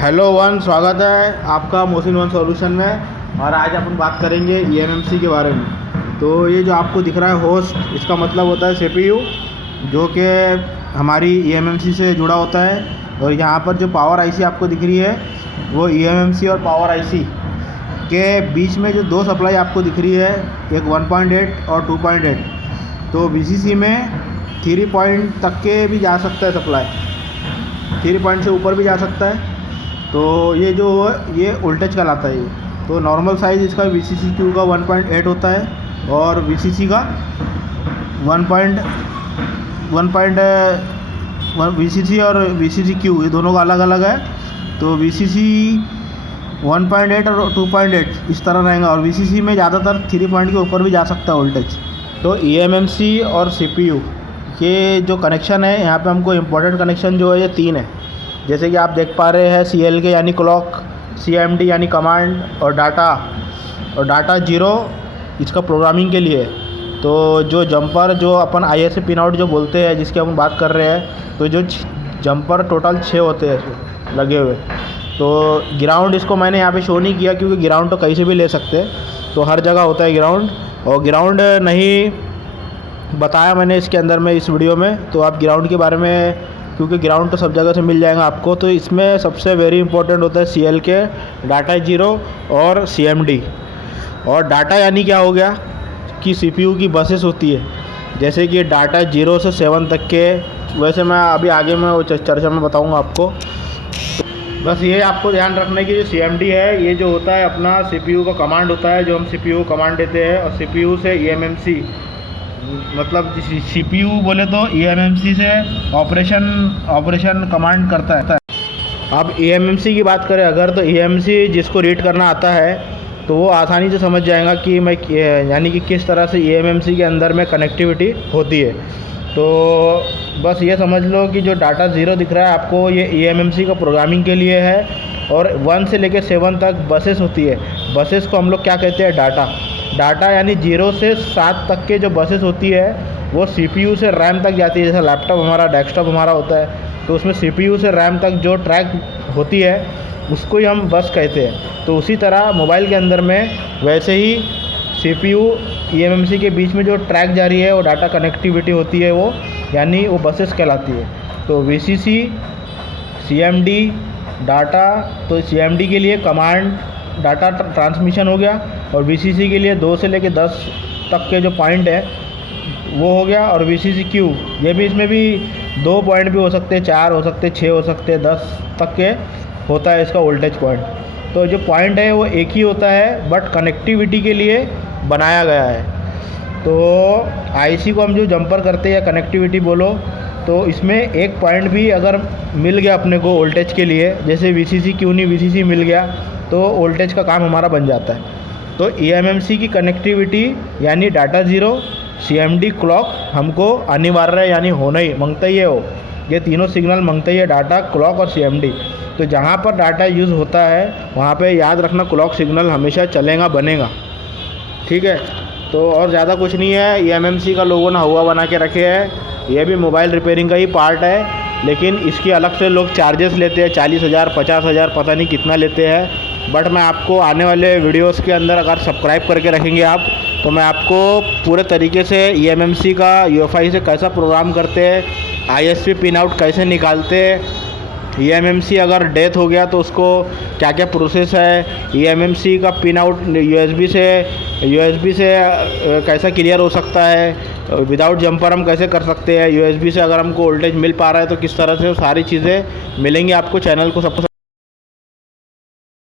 Hello one, स्वागत है आपका मोहसिन वन सॉल्यूशन में। और आज अपन बात करेंगे ईएमएमसी के बारे में। तो ये जो आपको दिख रहा है होस्ट, इसका मतलब होता है सीपीयू, जो कि हमारी ईएमएमसी से जुड़ा होता है। और यहाँ पर जो पावर आईसी आपको दिख रही है वो ईएमएमसी और पावर आईसी के बीच में जो दो सप्लाई आपको दिख रही है, एक 1.8 और 2.8। तो वीसीसी में 3 पॉइंट तक के भी जा सकता है सप्लाई, 3 पॉइंट से ऊपर भी जा सकता है। तो ये जो ये वोल्टेज कहलाता है। ये तो नॉर्मल साइज़ इसका VCC-Q का 1.8 होता है और VCC का 1 VCC और VCC-Q ये दोनों का अलग अलग है। तो VCC 1.8 और 2.8 इस तरह रहेगा, और VCC में ज़्यादातर 3 पॉइंट के ऊपर भी जा सकता है वोल्टेज। तो EMMC और CPU के जो कनेक्शन है, यहाँ पे हमको इम्पोर्टेंट कनेक्शन जो है ये 3 है। जैसे कि आप देख पा रहे हैं, CLK यानी क्लॉक, CMD यानी कमांड, और डाटा 0 इसका प्रोग्रामिंग के लिए। तो जो जंपर जो अपन ISA पिन आउट जो बोलते हैं, जिसकी हम बात कर रहे हैं, तो जो जंपर टोटल 6 होते हैं इसमें लगे हुए। तो ग्राउंड इसको मैंने यहाँ पे शो नहीं किया, क्योंकि ग्राउंड तो कहीं से भी ले सकते हैं, तो हर जगह होता है ग्राउंड। और ग्राउंड नहीं बताया मैंने इसके अंदर में इस वीडियो में, तो आप ग्राउंड के बारे में, क्योंकि ग्राउंड तो सब जगह से मिल जाएगा आपको। तो इसमें सबसे वेरी इंपॉर्टेंट होता है CLK, डाटा 0 और CMD। और डाटा यानी क्या हो गया कि CPU की बसेस होती है, जैसे कि डाटा 0 से 7 तक के। वैसे मैं अभी आगे में वो चर्चा में बताऊंगा आपको। तो बस ये आपको ध्यान रखना कि जो CMD है, ये जो होता है अपना CPU का कमांड होता है, जो हम CPU को कमांड देते हैं। और CPU से EMMC, मतलब CPU बोले तो EMMC से ऑपरेशन कमांड करता है। अब EMMC की बात करें अगर, तो EMMC जिसको रीड करना आता है तो वो आसानी से समझ जाएगा कि मैं यानी कि किस तरह से EMMC के अंदर में कनेक्टिविटी होती है। तो बस ये समझ लो कि जो डाटा 0 दिख रहा है आपको, ये EMMC का प्रोग्रामिंग के लिए है। और 1 से लेकर 7 तक बसेस होती है। बसेस को हम लोग क्या कहते हैं? डाटा यानी 0 से 7 तक के जो बसेस होती है वो CPU से RAM तक जाती है। जैसे लैपटॉप हमारा, डेस्कटॉप हमारा होता है, तो उसमें CPU से RAM तक जो ट्रैक होती है उसको ही हम बस कहते हैं। तो उसी तरह मोबाइल के अंदर में वैसे ही CPU EMMC के बीच में जो ट्रैक जा रही है वो डाटा कनेक्टिविटी होती है, वो यानी वो बसेस कहलाती है। तो VCC, CMD, डाटा, तो CMD के लिए कमांड डाटा ट्रांसमिशन हो गया, और VCC के लिए 2 से लेकर 10 तक के जो पॉइंट है वो हो गया। और VCC-Q, ये भी, इसमें भी 2 पॉइंट भी हो सकते हैं, 4 हो सकते हैं, 6 हो सकते हैं, 10 तक के होता है इसका वोल्टेज पॉइंट। तो जो पॉइंट है वो एक ही होता है, बट कनेक्टिविटी के लिए बनाया गया है। तो IC को हम जो जंपर करते हैं या कनेक्टिविटी बोलो, तो इसमें एक पॉइंट भी अगर मिल गया अपने को वोल्टेज के लिए, जैसे VCC-Q नहीं, VCC मिल गया, तो वोल्टेज का काम हमारा बन जाता है। तो EMMC की कनेक्टिविटी यानी डाटा 0, CMD, क्लॉक हमको अनिवार्य है, यानी होना ही मांगता ही है। वो ये तीनों सिग्नल मांगता ही है, डाटा, क्लॉक और CMD। तो जहाँ पर डाटा यूज़ होता है वहाँ पे याद रखना क्लॉक सिग्नल हमेशा चलेगा, बनेगा, ठीक है। तो और ज़्यादा कुछ नहीं है। EMMC का लोगों ने हुआ बना के रखे हैं। ये भी मोबाइल रिपेयरिंग का ही पार्ट है, लेकिन इसके अलग से लोग चार्जेस लेते हैं, 40,000, 50,000, पता नहीं कितना लेते हैं। बट मैं आपको आने वाले वीडियोस के अंदर, अगर सब्सक्राइब करके रखेंगे आप, तो मैं आपको पूरे तरीके से EMMC का UFI से कैसा प्रोग्राम करते हैं, ISP पिन आउट कैसे निकालते हैं, EMMC अगर डेथ हो गया तो उसको क्या क्या प्रोसेस है, EMMC का पिन आउट USB से कैसा क्लियर हो सकता है, विदाउट जंपर हम कैसे कर सकते हैं, USB से अगर हमको वोल्टेज मिल पा रहा है तो किस तरह से, सारी चीज़ें मिलेंगी आपको। चैनल को सबको